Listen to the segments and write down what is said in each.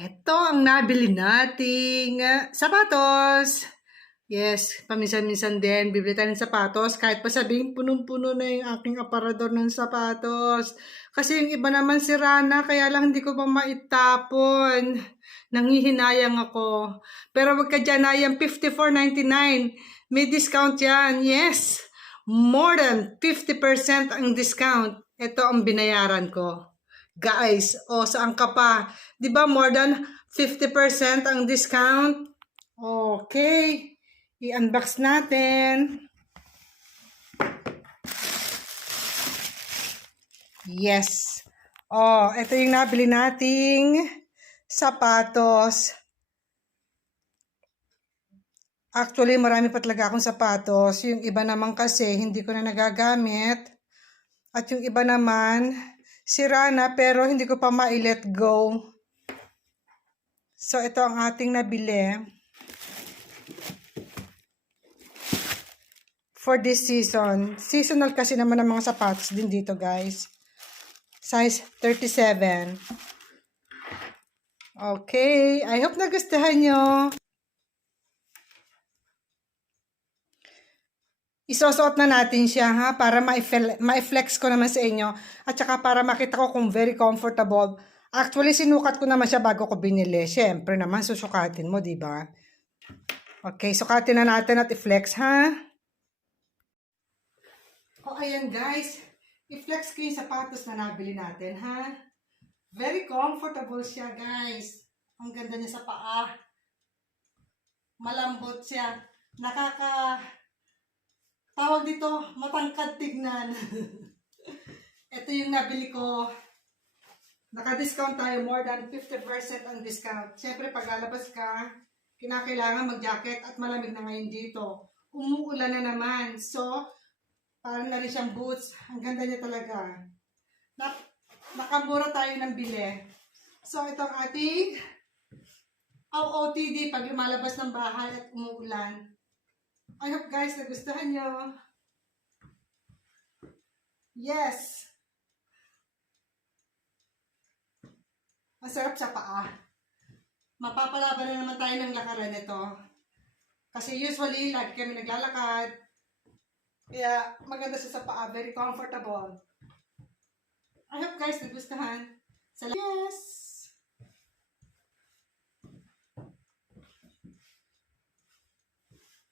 Ito ang nabili nating sapatos. Yes, paminsan-minsan din bibili tayo ng sapatos kahit pa sabihing punong-puno na yung aking aparador ng sapatos. Kasi yung iba naman sira na kaya lang hindi ko pa maitapon. Nanghihinayang ako. Pero wag ka dyan, yung 54.99. May discount yan. Yes, more than 50% ang discount. Ito ang binayaran ko. Guys, saan ka pa? 'Di ba more than 50% ang discount? Okay. I-unbox natin. Yes. Ito yung nabili nating sapatos. Actually, marami pa talaga akong sapatos. Yung iba naman kasi hindi ko na nagagamit. At yung iba naman sira na pero hindi ko pa ma-let go. So, ito ang ating nabili for this season. Seasonal kasi naman ang mga sapatos din dito, guys. Size 37. Okay. I hope nagustuhan nyo. Isosot na natin siya, ha? Para ma-flex ko naman sa inyo. At saka para makita ko kung very comfortable. Actually, sinukat ko naman siya bago ko binili. Siyempre naman, susukatin mo, di ba? Okay, sukatin na natin at i-flex, ha? Ayan guys. I-flex ko yung sapatos na nabili natin, ha? Very comfortable siya, guys. Ang ganda niya sa paa. Malambot siya. Tawag dito, matangkad tignan. Ito yung nabili ko. Naka-discount tayo, more than 50% ang discount. Siyempre, pag lalabas ka, kinakailangan mag-jacket at malamig na ngayon dito. Umuulan na naman. So, parang na rin siyang boots. Ang ganda niya talaga. Nakamura tayo ng bili. So, ito ang ating OOTD pag lumalabas ng bahay at umuulan. I hope guys nagustuhan nyo. Yes. Masarap sa paa. Mapapalaban na naman tayo ng lakaran nito. Kasi usually, lagi kami naglalakad. Kaya maganda siya sa paa. Very comfortable. I hope guys nagustuhan. Yes!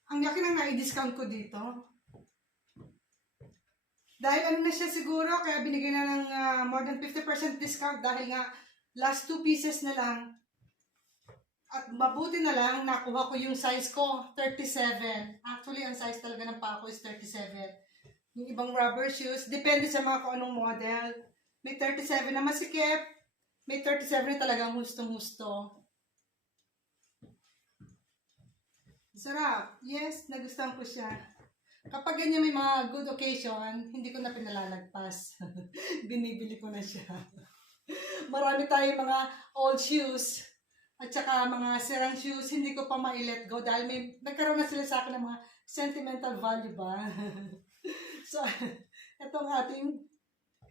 Ang laki nang na-discount ko dito. Dahil ano na siya siguro, kaya binigay na ng more than 50% discount dahil nga last 2 pieces na lang. At mabuti na lang, nakuha ko yung size ko, 37. Actually, ang size talaga ng paa ko is 37. Yung ibang rubber shoes, depende sa mga kung anong model. May 37 na masikip, may 37 na talagang hustong-husto. Sarap. Yes, nagustuhan ko siya. Kapag ganyan may mga good occasion, hindi ko na pinalalagpas. Binibili ko na siya. Marami tayong mga old shoes at saka mga sirang shoes, hindi ko pa ma-let go dahil nagkaroon na sila sa akin ng mga sentimental value ba. So, ito ang ating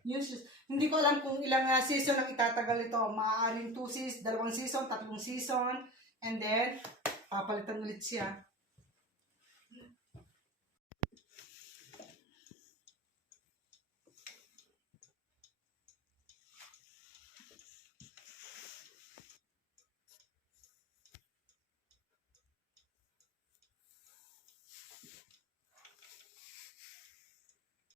new shoes. Hindi ko alam kung ilang season ang itatagal ito. Maaaring 2 season, 2 season, 3 season, and then papalitan ulit siya.